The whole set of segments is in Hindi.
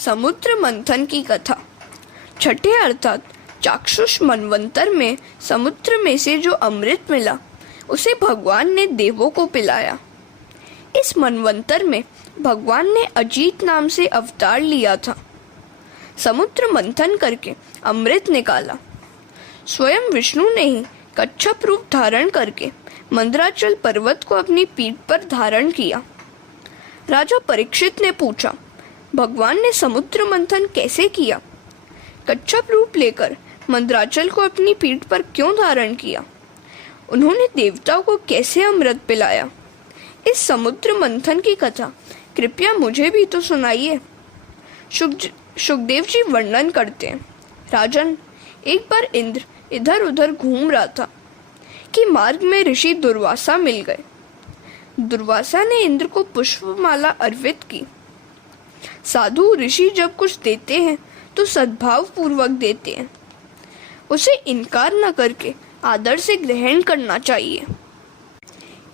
समुद्र मंथन की कथा। छठे अर्थात चाक्षुष मनवंतर में समुद्र में से जो अमृत मिला उसे भगवान ने देवों को पिलाया। इस मनवंतर में भगवान ने अजीत नाम से अवतार लिया था। समुद्र मंथन करके अमृत निकाला। स्वयं विष्णु ने ही कच्छप रूप धारण करके मंदराचल पर्वत को अपनी पीठ पर धारण किया। राजा परीक्षित ने पूछा, भगवान ने समुद्र मंथन कैसे किया? कच्छप रूप लेकर मंदराचल को अपनी पीठ पर क्यों धारण किया? उन्होंने देवताओं को कैसे अमृत पिलाया? इस समुद्र मंथन की कथा कृपया मुझे भी तो सुनाइए। सुखदेव जी वर्णन करते हैं, राजन, एक बार इंद्र इधर उधर घूम रहा था कि मार्ग में ऋषि दुर्वासा मिल गए। दुर्वासा ने इंद्र को पुष्पमाला अर्पित की। साधु ऋषि जब कुछ देते हैं तो सद्भाव पूर्वक देते हैं, उसे इनकार न करके आदर से ग्रहण करना चाहिए।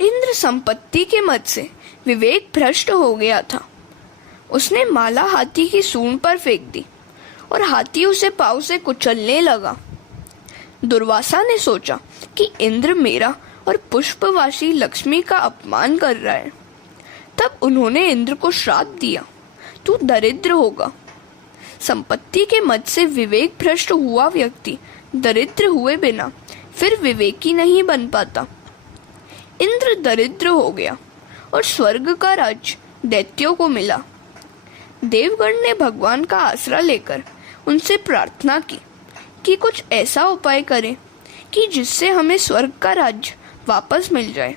इंद्र संपत्ति के मद से विवेक भ्रष्ट हो गया था। उसने माला हाथी की सूंड पर फेंक दी और हाथी उसे पांव से कुचलने लगा। दुर्वासा ने सोचा कि इंद्र मेरा और पुष्पवासी लक्ष्मी का अपमान कर रहा है। तब उन्होंने इंद्र को श्राप दिया, तू दरिद्र होगा। संपत्ति के मद से विवेक भ्रष्ट हुआ व्यक्ति दरिद्र हुए बिना फिर विवेकी नहीं बन पाता। इंद्र दरिद्र हो गया और स्वर्ग का राज्य दैत्यों को मिला। देवगण ने भगवान का आसरा लेकर उनसे प्रार्थना की कि कुछ ऐसा उपाय करें कि जिससे हमें स्वर्ग का राज्य वापस मिल जाए।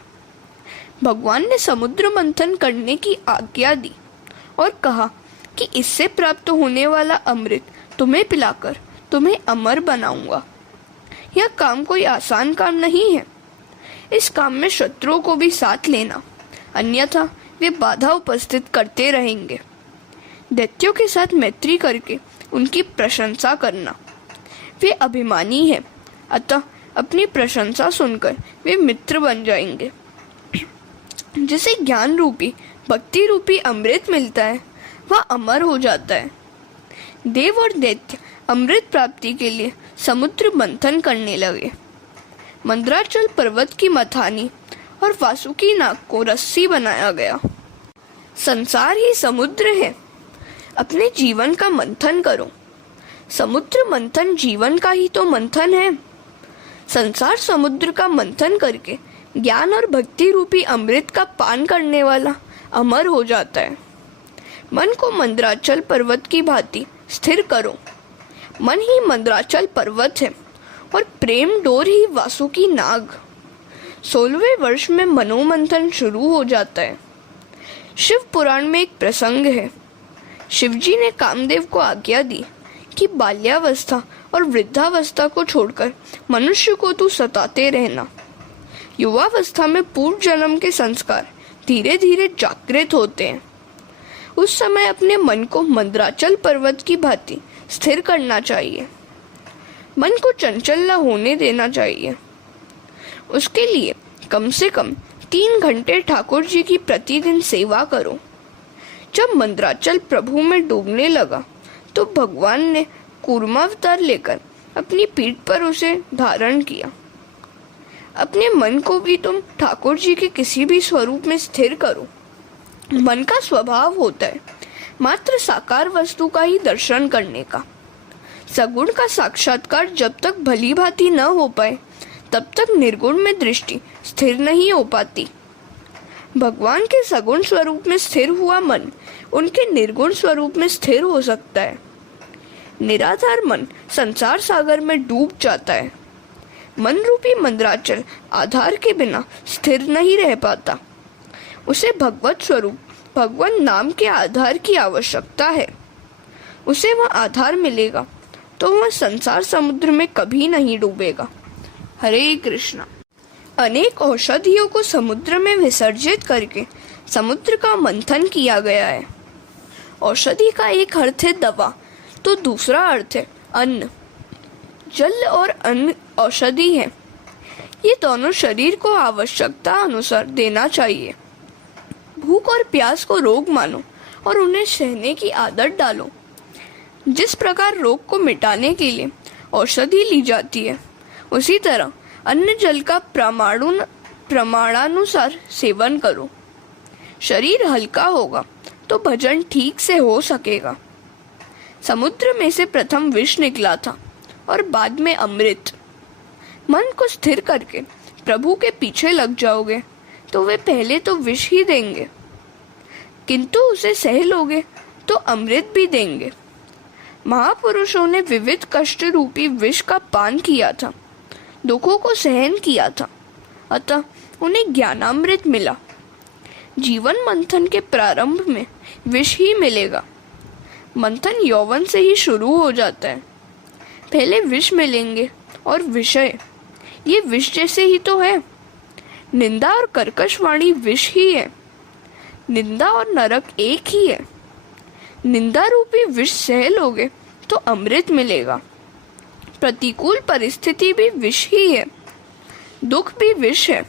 भगवान ने समुद्र मंथन करने की आज्ञा दी और कहा कि इससे प्राप्त होने वाला अमृत तुम्हें पिलाकर तुम्हें अमर बनाऊंगा। यह काम कोई आसान काम नहीं है। इस काम में शत्रुओं को भी साथ लेना, अन्यथा वे बाधा उपस्थित करते रहेंगे। दैत्यों के साथ मैत्री करके उनकी प्रशंसा करना। वे अभिमानी हैं, अतः अपनी प्रशंसा सुनकर वे मित्र बन जाएंगे। जिसे ज्ञान रूपी भक्ति रूपी अमृत मिलता है वह अमर हो जाता है। देव और दैत्य अमृत प्राप्ति के लिए समुद्र मंथन करने लगे। मंदराचल पर्वत की मथानी और वासुकी नाग को रस्सी बनाया गया। संसार ही समुद्र है, अपने जीवन का मंथन करो। समुद्र मंथन जीवन का ही तो मंथन है। संसार समुद्र का मंथन करके ज्ञान और भक्ति रूपी अमृत का पान करने वाला अमर हो जाता है। मन को मंदराचल पर्वत की भांति स्थिर करो। मन ही मंदराचल पर्वत है और प्रेम डोर ही वासुकी नाग। 16वें वर्ष में मनोमंथन शुरू हो जाता है। शिव पुराण में एक प्रसंग है। शिवजी ने कामदेव को आज्ञा दी कि बाल्यावस्था और वृद्धावस्था को छोड़कर मनुष्य को तू सताते रहना। युवावस्था में पूर्व जन्म के संस्कार धीरे धीरे जागृत होते हैं। उस समय अपने मन को मंदराचल पर्वत की भांति स्थिर करना चाहिए। मन को चंचल न होने देना चाहिए। उसके लिए कम से कम 3 घंटे ठाकुर जी की प्रतिदिन सेवा करो। जब मंदराचल प्रभु में डूबने लगा तो भगवान ने कूर्मावतार लेकर अपनी पीठ पर उसे धारण किया। अपने मन को भी तुम ठाकुर जी के किसी भी स्वरूप में स्थिर करो। मन का स्वभाव होता है मात्र साकार वस्तु का ही दर्शन करने का। सगुण का साक्षात्कार जब तक भली भांति न हो पाए तब तक निर्गुण में दृष्टि स्थिर नहीं हो पाती। भगवान के सगुण स्वरूप में स्थिर हुआ मन उनके निर्गुण स्वरूप में स्थिर हो सकता है। निराधार मन संसार सागर में डूब जाता है। मन रूपी मंदराचल आधार के बिना स्थिर नहीं रह पाता। उसे भगवत स्वरूप भगवान नाम के आधार की आवश्यकता है। उसे वह आधार मिलेगा तो वह संसार समुद्र में कभी नहीं डूबेगा। हरे कृष्णा। अनेक औषधियों को समुद्र में विसर्जित करके समुद्र का मंथन किया गया है। औषधि का एक अर्थ है दवा तो दूसरा अर्थ है अन्न। जल और अन्न औषधि है। ये दोनों शरीर को आवश्यकता अनुसार देना चाहिए। भूख और प्यास को रोग मानो और उन्हें सहने की आदत डालो। जिस प्रकार रोग को मिटाने के लिए औषधि ली जाती है, उसी तरह अन्न जल का प्रमाणानुसार सेवन करो। शरीर हल्का होगा तो भजन ठीक से हो सकेगा। समुद्र में से प्रथम विष निकला था और बाद में अमृत। मन को स्थिर करके प्रभु के पीछे लग जाओगे तो वे पहले तो विष ही देंगे, किंतु उसे सह लोगे तो अमृत भी देंगे। महापुरुषों ने विविध कष्ट रूपी विष का पान किया था, दुखों को सहन किया था, अतः उन्हें ज्ञानामृत मिला। जीवन मंथन के प्रारंभ में विष ही मिलेगा। मंथन यौवन से ही शुरू हो जाता है। पहले विष मिलेंगे और विषय, ये विष जैसे ही तो है। निंदा और कर्कश वाणी विष ही है। निंदा और नरक एक ही है। निंदा रूपी विष सह लोगे तो अमृत मिलेगा। प्रतिकूल परिस्थिति भी विष ही है, दुख भी विष है।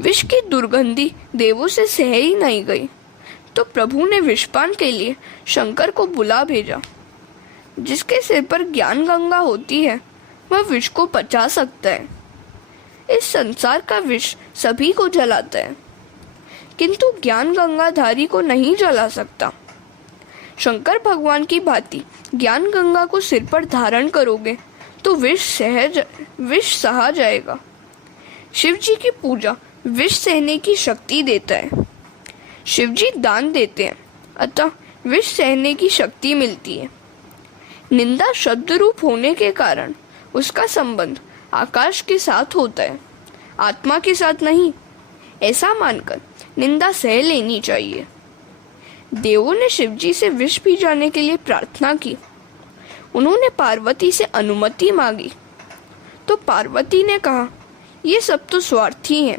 विष की दुर्गंधी देवों से सह ही नहीं गई तो प्रभु ने विषपान के लिए शंकर को बुला भेजा। जिसके सिर पर ज्ञान गंगा होती है वह विष को पचा सकता है। इस संसार का विष सभी को जलाता है, किंतु ज्ञान गंगाधारी को नहीं जला सकता। शंकर भगवान की भांति ज्ञान गंगा को सिर पर धारण करोगे तो विष सहा जाएगा। शिव जी की पूजा विष सहने की शक्ति देता है। शिव जी दान देते हैं, अतः विष सहने की शक्ति मिलती है। निंदा शब्द रूप होने के कारण उसका संबंध आकाश के साथ होता है, आत्मा के साथ नहीं। ऐसा मानकर निंदा सह लेनी चाहिए। देवों ने शिव जी से विष पी जाने के लिए प्रार्थना की। उन्होंने पार्वती से अनुमति मांगी तो पार्वती ने कहा, ये सब तो स्वार्थी हैं।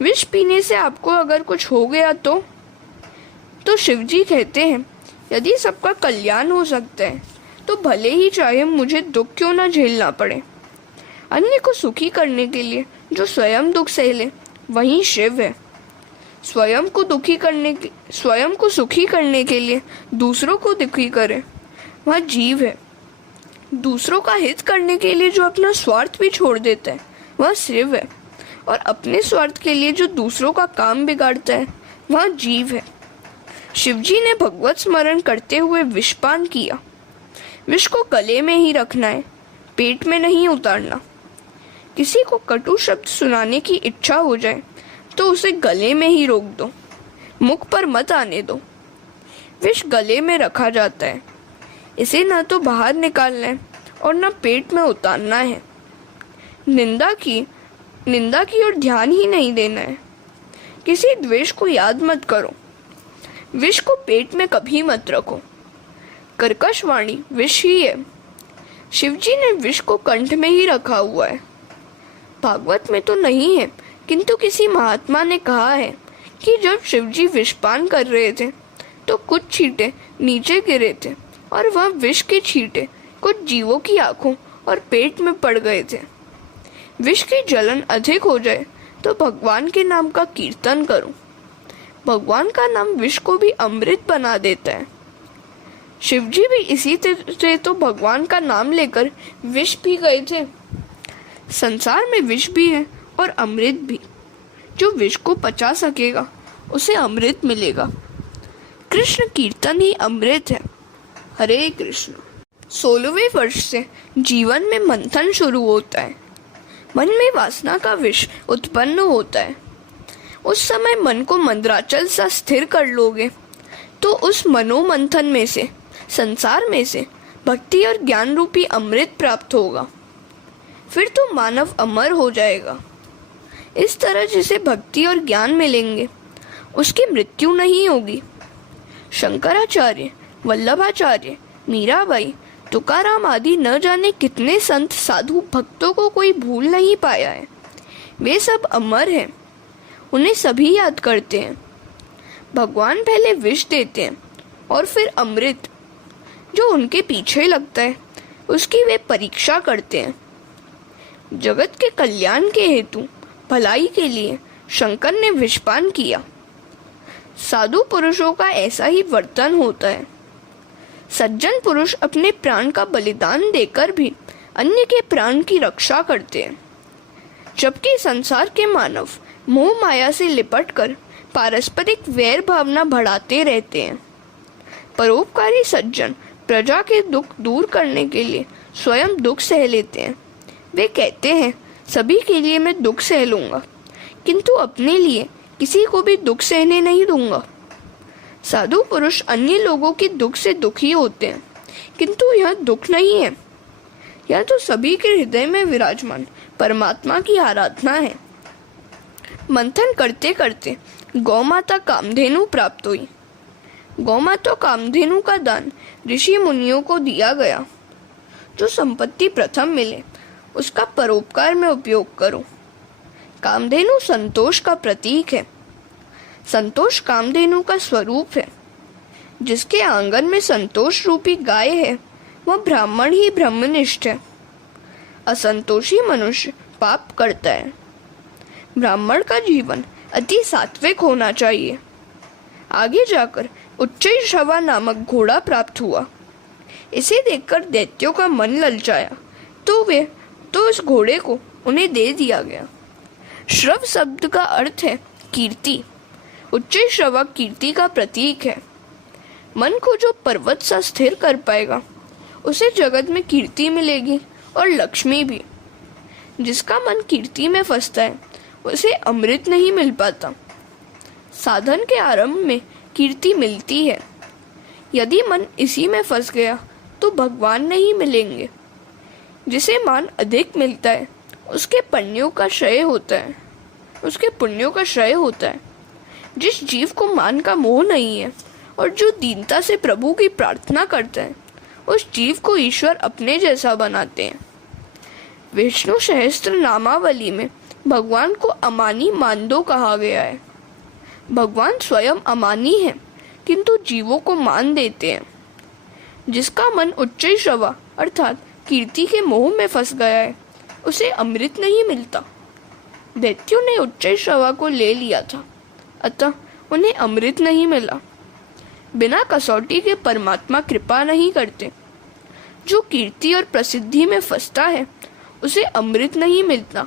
विष पीने से आपको अगर कुछ हो गया तो शिव जी कहते हैं, यदि सबका कल्याण हो सकता है तो भले ही चाहे मुझे दुख क्यों न झेलना पड़े। अन्य को सुखी करने के लिए जो स्वयं दुख सह ले वही शिव है। स्वयं को सुखी करने के लिए दूसरों को दुखी करे वह जीव है। दूसरों का हित करने के लिए जो अपना स्वार्थ भी छोड़ देता है वह शिव है, और अपने स्वार्थ के लिए जो दूसरों का काम बिगाड़ता है वह जीव है। शिवजी ने भगवत स्मरण करते हुए विषपान किया। विष को गले में ही रखना है, पेट में नहीं उतारना। किसी को कटु शब्द सुनाने की इच्छा हो जाए तो उसे गले में ही रोक दो, मुख पर मत आने दो। विष गले में रखा जाता है, इसे न तो बाहर निकालना है और न पेट में उतारना है। निंदा की ओर ध्यान ही नहीं देना है। किसी द्वेष को याद मत करो। विष को पेट में कभी मत रखो। कर्कश वाणी विष ही है। शिवजी ने विष को कंठ में ही रखा हुआ है। भागवत में तो नहीं है, किंतु किसी महात्मा ने कहा है कि जब शिवजी विषपान कर रहे थे तो कुछ छींटे नीचे गिरे थे और वह विष के छींटे कुछ जीवों की आंखों और पेट में पड़ गए थे। विष की जलन अधिक हो जाए तो भगवान के नाम का कीर्तन करो। भगवान का नाम विष को भी अमृत बना देता है। शिवजी भी इसी तरह तो भगवान का नाम लेकर विष पी गए थे। संसार में विष भी है और अमृत भी। जो विष को पचा सकेगा उसे अमृत मिलेगा। कृष्ण कीर्तन ही अमृत है। हरे कृष्ण। 16वें वर्ष से जीवन में मंथन शुरू होता है। मन में वासना का विष उत्पन्न होता है। उस समय मन को मंद्राचल सा स्थिर कर लोगे तो उस मनोमंथन में से, संसार में से भक्ति और ज्ञान रूपी अमृत प्राप्त होगा। फिर तो मानव अमर हो जाएगा। इस तरह जिसे भक्ति और ज्ञान मिलेंगे उसकी मृत्यु नहीं होगी। शंकराचार्य, वल्लभाचार्य, मीराबाई, तुकाराम आदि न जाने कितने संत साधु भक्तों को कोई भूल नहीं पाया है। वे सब अमर हैं, उन्हें सभी याद करते हैं। भगवान पहले विष देते हैं और फिर अमृत। जो उनके पीछे लगता है उसकी वे परीक्षा करते हैं। जगत के कल्याण के हेतु, भलाई के लिए शंकर ने विषपान किया। साधु पुरुषों का ऐसा ही वर्तन होता है। सज्जन पुरुष अपने प्राण का बलिदान देकर भी अन्य के प्राण की रक्षा करते हैं, जबकि संसार के मानव मोह माया से लिपटकर पारस्परिक वैर भावना बढ़ाते रहते हैं। परोपकारी सज्जन प्रजा के दुख दूर करने के लिए स्वयं दुख सह लेते हैं। वे कहते हैं, सभी के लिए मैं दुख सह लूंगा, किंतु अपने लिए किसी को भी दुख सहने नहीं दूंगा। साधु पुरुष अन्य लोगों के दुख से दुखी होते हैं, किंतु यह दुख नहीं है, यह तो सभी के हृदय में विराजमान परमात्मा की आराधना है। मंथन करते करते गौ माता कामधेनु प्राप्त हुई। गौ माता कामधेनु का दान ऋषि मुनियों को दिया गया। जो संपत्ति प्रथम मिले उसका परोपकार में उपयोग करो। कामधेनु संतोष का प्रतीक है। संतोष कामधेनु का स्वरूप है। जिसके आंगन में संतोष रूपी गाय है वह ब्राह्मण ही ब्रह्मनिष्ठ है। असंतोषी मनुष्य पाप करता है। ब्राह्मण का जीवन अति सात्विक होना चाहिए। आगे जाकर उच्चैःश्रवा नामक घोड़ा प्राप्त हुआ। इसे देखकर दैत्यों का मन ललचाया तो उस घोड़े को उन्हें दे दिया गया। श्रव शब्द का अर्थ है कीर्ति। उच्चैःश्रवा कीर्ति का प्रतीक है। मन को जो पर्वत सा स्थिर कर पाएगा उसे जगत में कीर्ति मिलेगी और लक्ष्मी भी। जिसका मन कीर्ति में फंसता है उसे अमृत नहीं मिल पाता। साधन के आरंभ में कीर्ति मिलती है। यदि मन इसी में फंस गया तो भगवान नहीं मिलेंगे। जिसे मान अधिक मिलता है उसके पुण्यों का क्षय होता है। जिस जीव को मान का मोह नहीं है और जो दीनता से प्रभु की प्रार्थना करता है उस जीव को ईश्वर अपने जैसा बनाते हैं। विष्णु सहस्त्र नामावली में भगवान को अमानी मानदो कहा गया है। भगवान स्वयं अमानी है किंतु जीवों को मान देते हैं। जिसका मन उच्चैःश्रवा अर्थात कीर्ति के मोह में फंस गया है उसे अमृत नहीं मिलता। दैत्यों ने उच्चैःश्रवा को ले लिया था, अतः उन्हें अमृत नहीं मिला। बिना कसौटी के परमात्मा कृपा नहीं करते। जो कीर्ति और प्रसिद्धि में फंसता है उसे अमृत नहीं मिलता।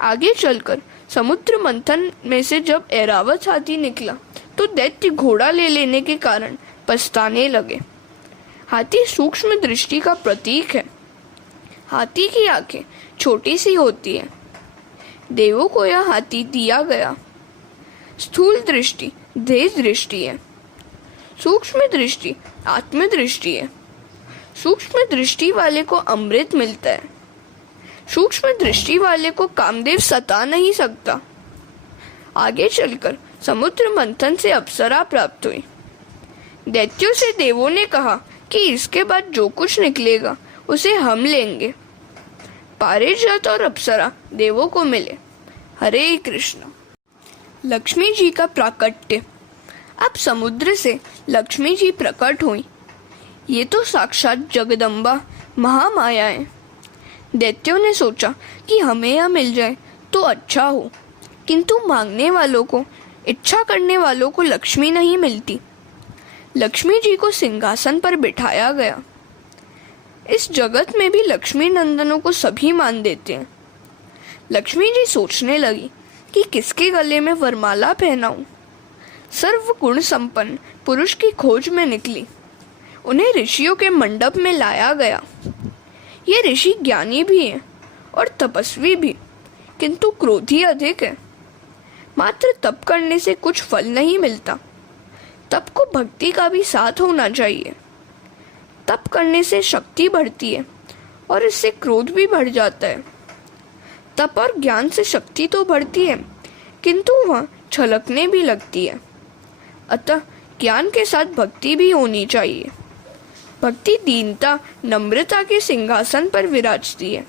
आगे चलकर समुद्र मंथन में से जब ऐरावत हाथी निकला तो दैत्य घोड़ा ले लेने के कारण पछताने लगे। हाथी सूक्ष्म दृष्टि का प्रतीक है। हाथी की आंखें छोटी सी होती है। देवों को यह हाथी दिया गया। स्थूल दृष्टि देह दृष्टि है। सूक्ष्म दृष्टि आत्म दृष्टि है। सूक्ष्म दृष्टि वाले को अमृत मिलता है। सूक्ष्म दृष्टि वाले को कामदेव सता नहीं सकता। आगे चलकर समुद्र मंथन से अप्सरा प्राप्त हुई। दैत्यों से देवों ने कहा कि इसके बाद जो कुछ निकलेगा उसे हम लेंगे। पारिजात और अप्सरा देवों को मिले। हरे कृष्ण। लक्ष्मी जी का प्राकट्य। अब समुद्र से लक्ष्मी जी प्रकट हुई। ये तो साक्षात जगदम्बा महामाया है। दैत्यों ने सोचा कि हमें यह मिल जाए तो अच्छा हो, किंतु मांगने वालों को, इच्छा करने वालों को लक्ष्मी नहीं मिलती। लक्ष्मी जी को सिंहासन पर बिठाया गया। इस जगत में भी लक्ष्मी नंदनों को सभी मान देते हैं। लक्ष्मी जी सोचने लगी कि किसके गले में वरमाला पहनाऊं। सर्व गुण संपन्न पुरुष की खोज में निकली। उन्हें ऋषियों के मंडप में लाया गया। ये ऋषि ज्ञानी भी हैं और तपस्वी भी, किंतु क्रोधी अधिक है। मात्र तप करने से कुछ फल नहीं मिलता। तप को भक्ति का भी साथ होना चाहिए। तप करने से शक्ति बढ़ती है और इससे क्रोध भी बढ़ जाता है। तप और ज्ञान से शक्ति तो बढ़ती है, किंतु वह छलकने भी लगती है। अतः ज्ञान के साथ भक्ति भी होनी चाहिए। भक्ति दीनता नम्रता के सिंहासन पर विराजती है।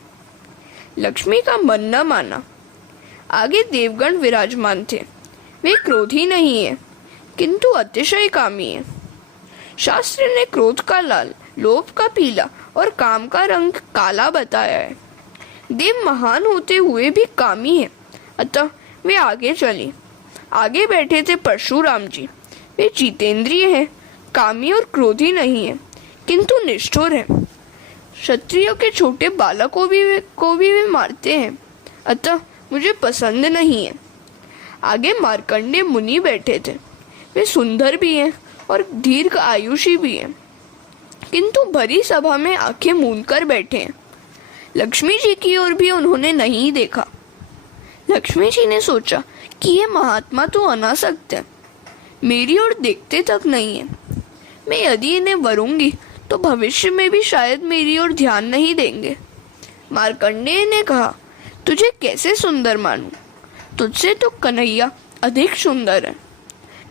लक्ष्मी का मन न माना। आगे देवगण विराजमान थे। वे क्रोधी नहीं है, किंतु अतिशय कामी है। शास्त्र ने क्रोध का लाल, लोभ का पीला और काम का रंग काला बताया है। देव महान होते हुए भी कामी है, अतः वे आगे चले। आगे बैठे थे परशुराम जी। वे जितेंद्रिय हैं, कामी और क्रोधी नहीं है, किंतु निष्ठुर है। क्षत्रियों के छोटे बालकों को भी वे मारते हैं, अतः मुझे पसंद नहीं है। आगे मार्कंडेय मुनि बैठे थे। वे सुंदर भी हैं और दीर्घ आयुषी भी हैं, किंतु भरी सभा में आंखें मूंद कर बैठे हैं। लक्ष्मी जी की ओर भी उन्होंने नहीं देखा। लक्ष्मी जी ने सोचा कि ये महात्मा तो अनासक्त है, मेरी ओर देखते तक नहीं है। मैं यदि इन्हें वरूंगी तो भविष्य में भी शायद मेरी ओर ध्यान नहीं देंगे। मार्कंडेय ने कहा, तुझे कैसे सुंदर मानूं? तुझसे तो कन्हैया अधिक सुंदर है।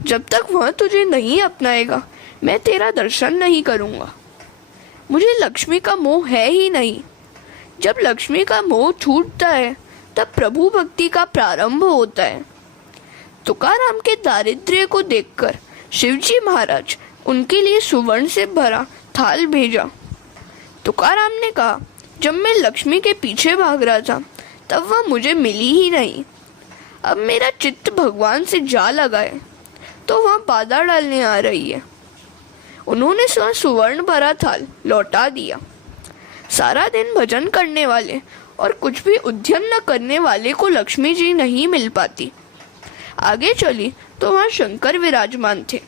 जब तक वह तुझे नहीं अपनाएगा मैं तेरा दर्शन नहीं करूंगा। मुझे लक्ष्मी का मोह है ही नहीं। जब लक्ष्मी का मोह छूटता है तब प्रभु भक्ति का प्रारंभ होता है। तुकाराम के दारिद्र्य को देखकर शिवजी महाराज उनके लिए सुवर्ण से भरा थाल भेजा। तुकाराम ने कहा, जब मैं लक्ष्मी के पीछे भाग रहा था तब वह मुझे मिली ही नहीं। अब मेरा चित्त भगवान से जा लगा है तो वह बाधा डालने आ रही है। उन्होंने सुवर्ण भरा थाल लौटा दिया। सारा दिन भजन करने वाले और कुछ भी उद्यम न करने वाले को लक्ष्मी जी नहीं मिल पाती। आगे चली तो वहाँ शंकर विराजमान थे।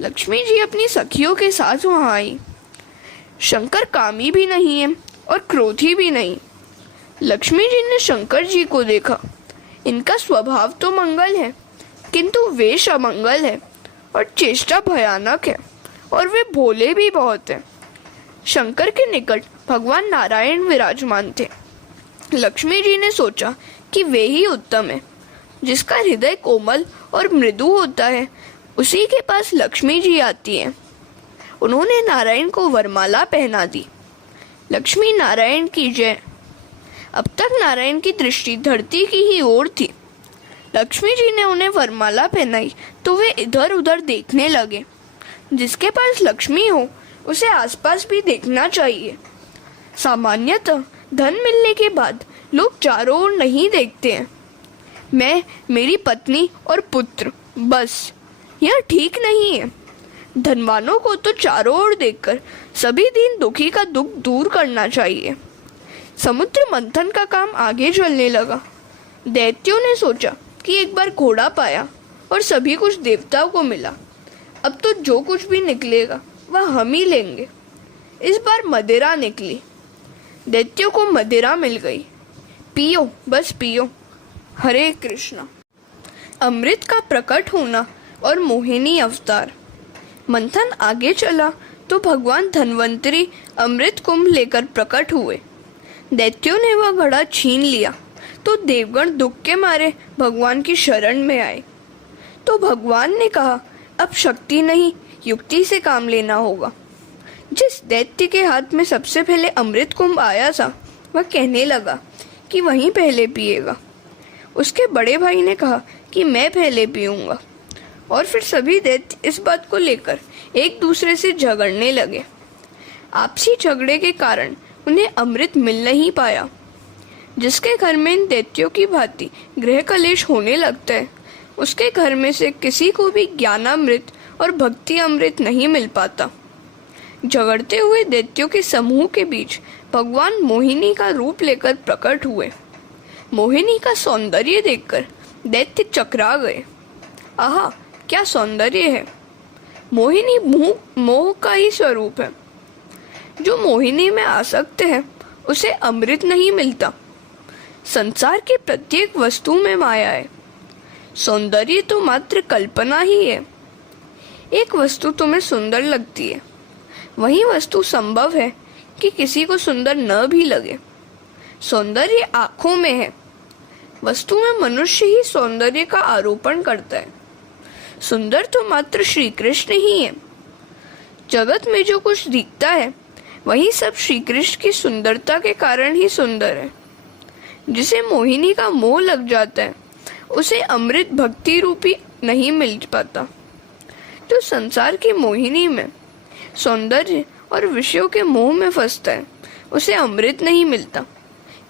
लक्ष्मी जी अपनी सखियों के साथ वहाँ आई। शंकर कामी भी नहीं है और क्रोधी भी नहीं। लक्ष्मी जी ने शंकर जी को देखा। इनका स्वभाव तो मंगल है, किंतु वेश अमंगल है और चेष्टा भयानक है, और वे भोले भी बहुत हैं। शंकर के निकट भगवान नारायण विराजमान थे। लक्ष्मी जी ने सोचा कि वे ही उत्तम है। जिसका हृदय कोमल और मृदु होता है उसी के पास लक्ष्मी जी आती हैं। उन्होंने नारायण को वरमाला पहना दी। लक्ष्मी नारायण की जय। अब तक नारायण की दृष्टि धरती की ही ओर थी। लक्ष्मी जी ने उन्हें वरमाला पहनाई तो वे इधर उधर देखने लगे। जिसके पास लक्ष्मी हो उसे आसपास भी देखना चाहिए। सामान्यतः धन मिलने के बाद लोग चारों ओर नहीं देखते हैं। मैं, मेरी पत्नी और पुत्र, बस। यह ठीक नहीं है। धनवानों को तो चारों ओर देखकर सभी दीन दुखी का दुख दूर करना चाहिए। समुद्र मंथन का काम आगे चलने लगा। दैत्यों ने सोचा कि एक बार घोड़ा पाया और सभी कुछ देवताओं को मिला। अब तो जो कुछ भी निकलेगा वह हम ही लेंगे। इस बार मदिरा निकली। दैत्यों को मदिरा मिल गई। पियो, बस पियो। हरे कृष्णा। अमृत का प्रकट होना और मोहिनी अवतार। मंथन आगे चला तो भगवान धन्वंतरी अमृत कुंभ लेकर प्रकट हुए। दैत्यों ने वह घड़ा छीन लिया तो देवगण दुख के मारे भगवान की शरण में आए। तो भगवान ने कहा, अब शक्ति नहीं युक्ति से काम लेना होगा। जिस दैत्य के हाथ में सबसे पहले अमृत कुंभ आया था वह कहने लगा कि वहीं पहले पिएगा। उसके बड़े भाई ने कहा कि मैं पहले पीऊंगा, और फिर सभी दैत्य इस बात को लेकर एक दूसरे से झगड़ने लगे। आपसी झगड़े के कारण उन्हें अमृत मिल नहीं पाया। जिसके घर में इन दैत्यों की भांति गृह कलेश होने लगता है उसके घर में से किसी को भी ज्ञानामृत और भक्ति अमृत नहीं मिल पाता। झगड़ते हुए दैत्यों के समूह के बीच भगवान मोहिनी का रूप लेकर प्रकट हुए। मोहिनी का सौंदर्य देखकर दैत्य चकरा गए। आहा, क्या सौंदर्य है! मोहिनी मोह का ही स्वरूप है। जो मोहिनी में आसक्त है उसे अमृत नहीं मिलता। संसार की प्रत्येक वस्तु में माया है। सौंदर्य तो मात्र कल्पना ही है। एक वस्तु तुम्हें सुंदर लगती है, वही वस्तु संभव है कि किसी को सुंदर न भी लगे। सौंदर्य आँखों में है। वस्तु में मनुष्य ही सौंदर्य का आरोपण करता है। सुंदर तो मात्र श्री कृष्ण ही है। जगत में जो कुछ दिखता है वही सब श्री कृष्ण की सुंदरता के कारण ही सुंदर है। जिसे मोहिनी का मोह लग जाता है उसे अमृत भक्ति रूपी नहीं मिल पाता। जो संसार की मोहिनी में सौंदर्य और विषयों के मोह में फंसता है उसे अमृत नहीं मिलता,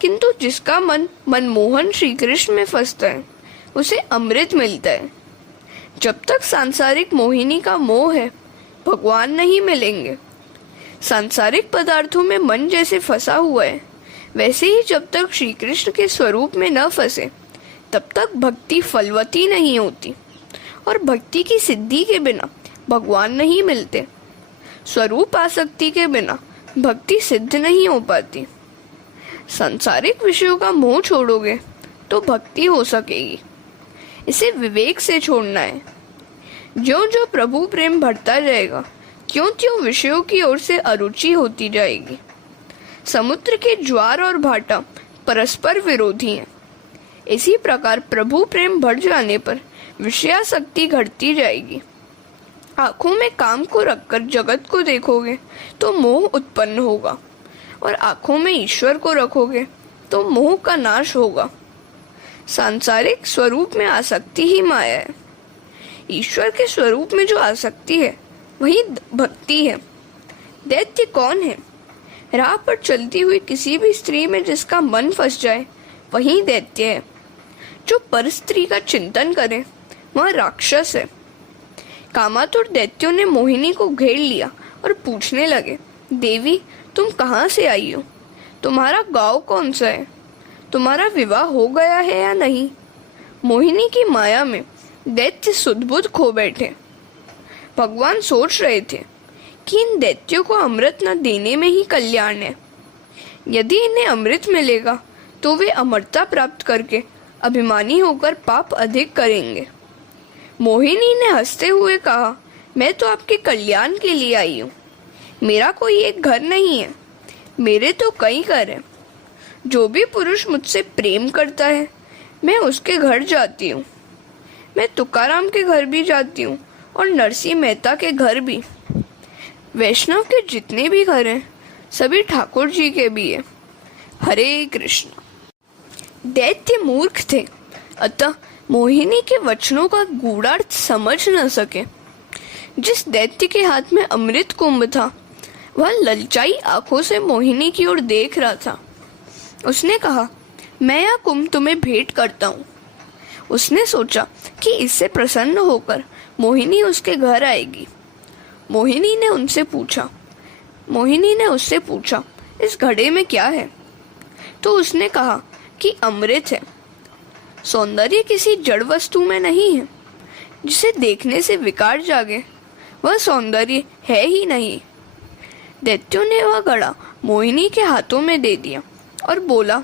किंतु जिसका मन मनमोहन श्री कृष्ण में फंसता है उसे अमृत मिलता है। जब तक सांसारिक मोहिनी का मोह है भगवान नहीं मिलेंगे। सांसारिक पदार्थों में मन जैसे फंसा हुआ है, वैसे ही जब तक श्री कृष्ण के स्वरूप में न फंसे तब तक भक्ति फलवती नहीं होती, और भक्ति की सिद्धि के बिना भगवान नहीं मिलते। स्वरूप आसक्ति के बिना भक्ति सिद्ध नहीं हो पाती। सांसारिक विषयों का मोह छोड़ोगे तो भक्ति हो सकेगी। इसे विवेक से छोड़ना है। ज्यों ज्यों प्रभु प्रेम बढ़ता जाएगा, त्यों त्यों विषयों की ओर से अरुचि होती जाएगी। समुद्र के ज्वार और भाटा परस्पर विरोधी हैं। इसी प्रकार प्रभु प्रेम बढ़ जाने पर विषयासक्ति घटती जाएगी। आंखों में काम को रखकर जगत को देखोगे तो मोह उत्पन्न होगा, और आंखों में ईश्वर को रखोगे तो मोह का नाश होगा। सांसारिक स्वरूप में आसक्ति ही माया है। ईश्वर के स्वरूप में जो आसक्ति है वही भक्ति है। दैत्य कौन है? राह पर चलती हुई किसी भी स्त्री में जिसका मन फंस जाए वही दैत्य है। जो पर स्त्री का चिंतन करे वह राक्षस है। कामातुर दैत्यों ने मोहिनी को घेर लिया और पूछने लगे, देवी तुम कहाँ से आई हो? तुम्हारा गांव कौन सा है? तुम्हारा विवाह हो गया है या नहीं? मोहिनी की माया में दैत्य सुध-बुध खो बैठे। भगवान सोच रहे थे कि इन दैत्यों को अमृत न देने में ही कल्याण है। यदि इन्हें अमृत मिलेगा तो वे अमरता प्राप्त करके अभिमानी होकर पाप अधिक करेंगे। मोहिनी ने हंसते हुए कहा, मैं तो आपके कल्याण के लिए आई हूँ। मेरा कोई एक घर नहीं है, मेरे तो कई घर हैं। जो भी पुरुष मुझसे प्रेम करता है मैं उसके घर जाती हूँ। मैं तुकाराम के घर भी जाती हूँ और नरसिंह मेहता के घर भी। वैष्णव के जितने भी घर हैं सभी ठाकुर जी के भी हैं। हरे कृष्ण। दैत्य मूर्ख थे, अतः मोहिनी के वचनों का गूढ़ार्थ समझ न सके। जिस दैत्य के हाथ में अमृत कुंभ था वह ललचाई आंखों से मोहिनी की ओर देख रहा था। उसने कहा, मैं यह कुंभ तुम्हें भेंट करता हूँ। उसने सोचा कि इससे प्रसन्न होकर मोहिनी उसके घर आएगी। मोहिनी ने उससे पूछा, इस घड़े में क्या है? तो उसने कहा कि अमृत है। सौंदर्य किसी जड़ वस्तु में नहीं है। जिसे देखने से विकार जागे वह सौंदर्य है ही नहीं। दैत्यों ने वह घड़ा मोहिनी के हाथों में दे दिया और बोला,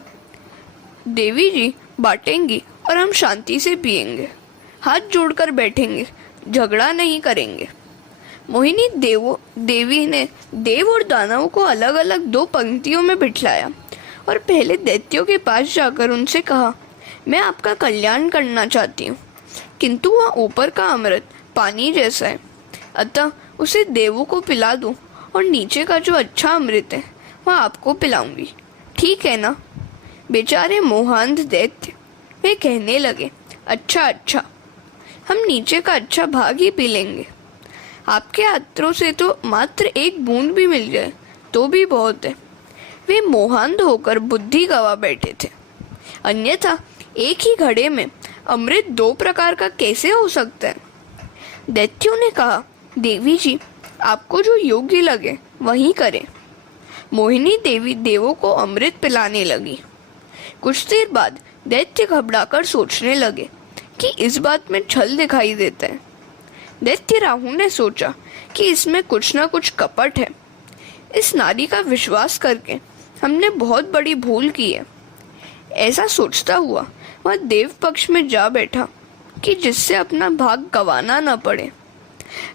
देवी जी बांटेंगी और हम शांति से पिएंगे, हाथ जोड़कर बैठेंगे, झगड़ा नहीं करेंगे। मोहिनी देवी ने देव और दानवों को अलग अलग दो पंक्तियों में बिठलाया और पहले दैत्यों के पास जाकर उनसे कहा, मैं आपका कल्याण करना चाहती हूँ, किंतु वह ऊपर का अमृत पानी जैसा है, अतः उसे देवों को पिला दूं और नीचे का जो अच्छा अमृत है वह आपको पिलाऊंगी, ठीक है ना? बेचारे मोहांध दैत्य वे कहने लगे, अच्छा अच्छा, हम नीचे का अच्छा भाग ही पी लेंगे। आपके हाथों से तो मात्र एक बूंद भी मिल जाए तो भी बहुत है। वे मोहांध होकर बुद्धि गवा बैठे थे। अन्यथा एक ही घड़े में अमृत दो प्रकार का कैसे हो सकता है? दैत्यों ने कहा, देवी जी आपको जो योग्य लगे वही करें। मोहिनी देवी देवों को अमृत पिलाने लगी। कुछ देर बाद दैत्य घबराकर सोचने लगे कि इस बात में छल दिखाई देता है। दैत्य राहु ने सोचा कि इसमें कुछ न कुछ कपट है। इस नारी का विश्वास करके हमने बहुत बड़ी भूल की है। ऐसा सोचता हुआ वह देव पक्ष में जा बैठा कि जिससे अपना भाग गंवाना न पड़े।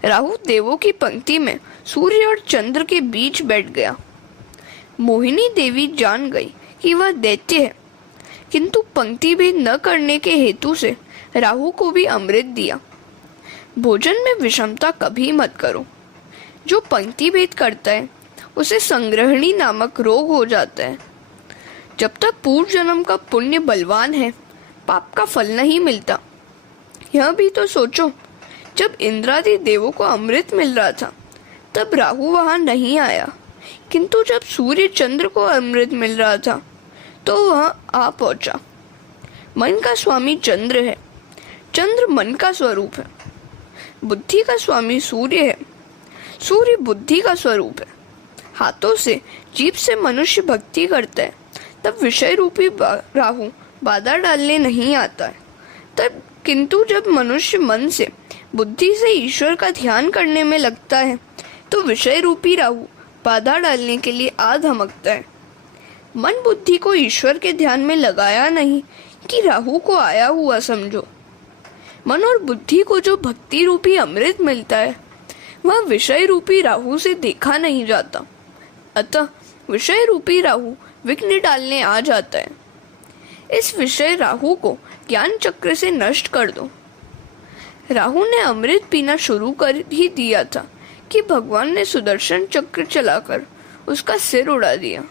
राहु देवों की पंक्ति में सूर्य और चंद्र के बीच बैठ गया। मोहिनी देवी जान गई कि वह दैत्य है, किंतु पंक्ति भेद न करने के हेतु से राहु को भी अमृत दिया। भोजन में विषमता कभी मत करो। जो पंक्ति भेद करता है उसे संग्रहणी नामक रोग हो जाता है। जब तक पूर्व जन्म का पुण्य बलवान है पाप का फल नहीं मिलता। यह भी तो सोचो, जब इंद्रादि देवों को अमृत मिल रहा था तब राहु वहां नहीं आया, किंतु जब सूर्य चंद्र को अमृत मिल रहा था तो वह आ पहुंचा। मन का स्वामी चंद्र है, चंद्र मन का स्वरूप है। बुद्धि का स्वामी सूर्य है, सूर्य बुद्धि का स्वरूप है। हाथों से, जीभ से मनुष्य भक्ति करता है, तब विषय रूपी राहु बाधा डालने नहीं आता है। तब किंतु जब मनुष्य मन से, बुद्धि से ईश्वर का ध्यान करने में लगता है, तो विषय रूपी राहु बाधा डालने के लिए आ धमकता है। मन बुद्धि को ईश्वर के ध्यान में लगाया नहीं कि राहु को आया हुआ समझो। मन और बुद्धि को जो भक्ति रूपी अमृत मिलता है, वह विषय रूपी राहु से देखा नहीं जाता। अतः विषय रूपी राहु विघ्न डालने आ जाता है। इस विषय राहु को ज्ञान चक्र से नष्ट कर दो। राहु ने अमृत पीना शुरू कर ही दिया था कि भगवान ने सुदर्शन चक्र चलाकर उसका सिर उड़ा दिया।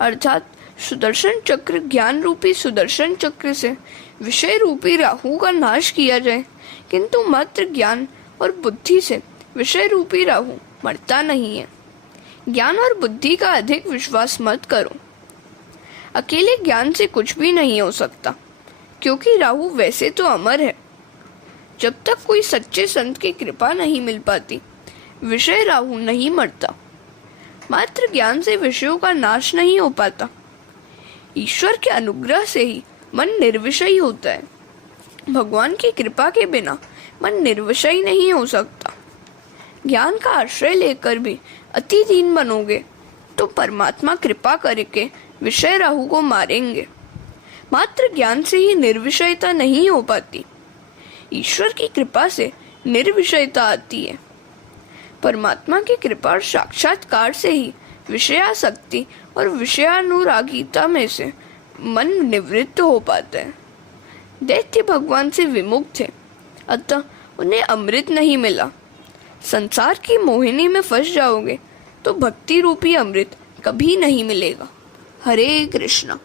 अर्थात सुदर्शन चक्र, ज्ञान रूपी सुदर्शन चक्र से विषय रूपी राहु का नाश किया जाए, किंतु मात्र ज्ञान और बुद्धि से विषय रूपी राहु मरता नहीं है। ज्ञान और बुद्धि का अधिक विश्वास मत करो। अकेले ज्ञान से कुछ भी नहीं हो सकता, क्योंकि राहु वैसे तो अमर है। जब तक कोई सच्चे संत की कृपा नहीं मिल पाती, विषय राहु नहीं मरता। मात्र ज्ञान से विषयों का नाश नहीं हो पाता। ईश्वर के अनुग्रह से ही मन निर्विषयी होता है। भगवान की कृपा के बिना मन निर्विषयी नहीं हो सकता। ज्ञान का आश्रय लेकर भी अति दीन बनोगे तो परमात्मा कृपा करके विषय राहु को मारेंगे। मात्र ज्ञान से ही निर्विषयता नहीं हो पाती। ईश्वर की कृपा से निर्विषयता आती है। परमात्मा की कृपा और साक्षात्कार से ही विषयासक्ति और विषयानुरागिता में से मन निवृत्त हो पाता है। दैत्य भगवान से विमुख थे, अतः उन्हें अमृत नहीं मिला। संसार की मोहिनी में फंस जाओगे तो भक्ति रूपी अमृत कभी नहीं मिलेगा। हरे कृष्णा।